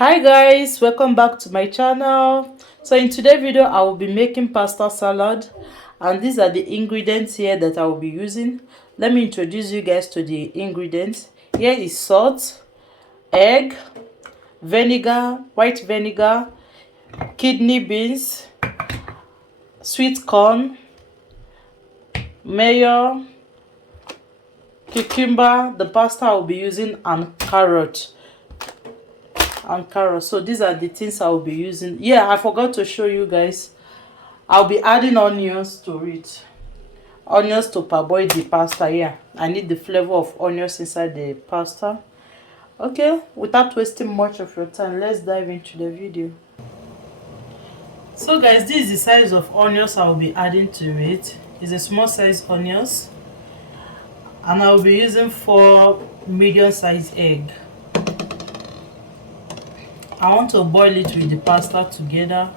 Hi guys, welcome back to my channel. So in today's video I will be making pasta salad, and these are the ingredients here that I will be using. Let me introduce you guys to the ingredients. Here is salt, egg, vinegar, white vinegar, kidney beans, sweet corn, mayo, cucumber, the pasta I will be using, and carrot. So these are the things I will be using. Yeah, I forgot to show you guys. I'll be adding onions to it. Onions to parboil the pasta. Yeah, I need the flavor of onions inside the pasta. Okay, without wasting much of your time, let's dive into the video. So guys, this is the size of onions I will be adding to it. It's a small size onions, and I will be using 4 medium size egg. I want to boil it with the pasta together.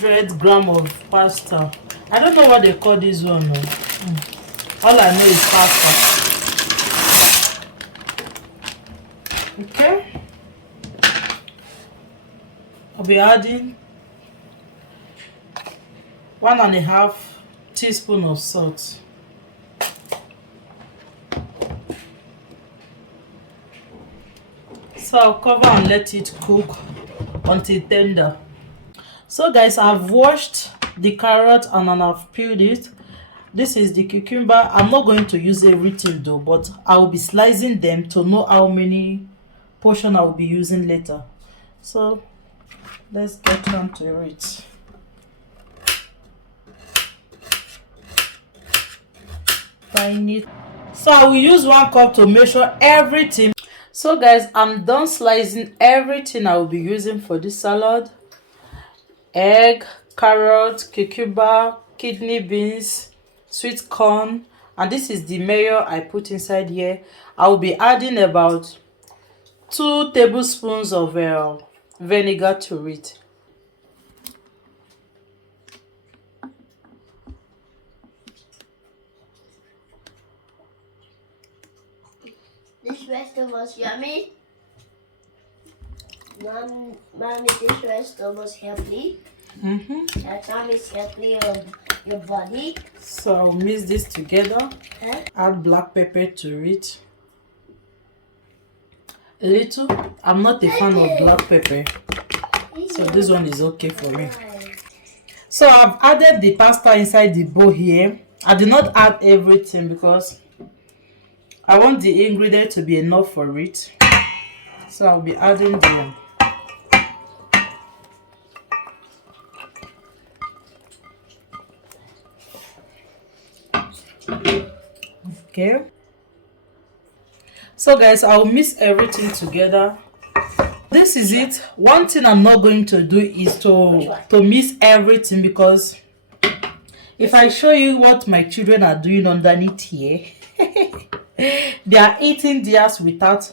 100 grams of pasta. I don't know what they call this one. No. All I know is pasta. Okay. I'll be adding 1.5 teaspoon of salt. So I'll cover and let it cook until tender. So guys, I've washed the carrot and I've peeled it. This is the cucumber. I'm not going to use everything though, but I will be slicing them to know how many portion I will be using later. So let's get on to it. So I will use 1 cup to measure everything. So guys, I'm done slicing everything I will be using for this salad. Egg, carrot, cucumber, kidney beans, sweet corn, and this is the mayo I put inside here. I will be adding about 2 tablespoons of vinegar to it. This restaurant was yummy. Mommy, this restaurant was healthy. That time is healthy on your body. So I'll mix this together. Add black pepper to it. A little. I'm not a fan of black pepper, so this one is okay for me. So I've added the pasta inside the bowl here. I did not add everything because I want the ingredient to be enough for it. So I'll be adding them. Okay. So guys, I'll mix everything together. This is it. One thing I'm not going to do is to mix everything, because if I show you what my children are doing underneath here, they are eating theirs without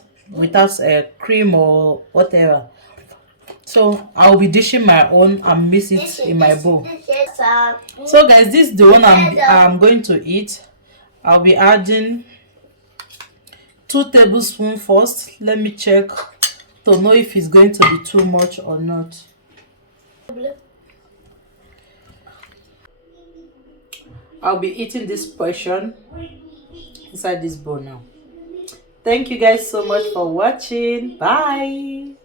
cream or whatever. So I'll be dishing my own and mix it in my bowl. So guys, this is the one I'm going to eat. I'll be adding 2 tablespoons first. Let me check to know if it's going to be too much or not. I'll be eating this portion inside this bowl now. Thank you guys so much for watching. Bye.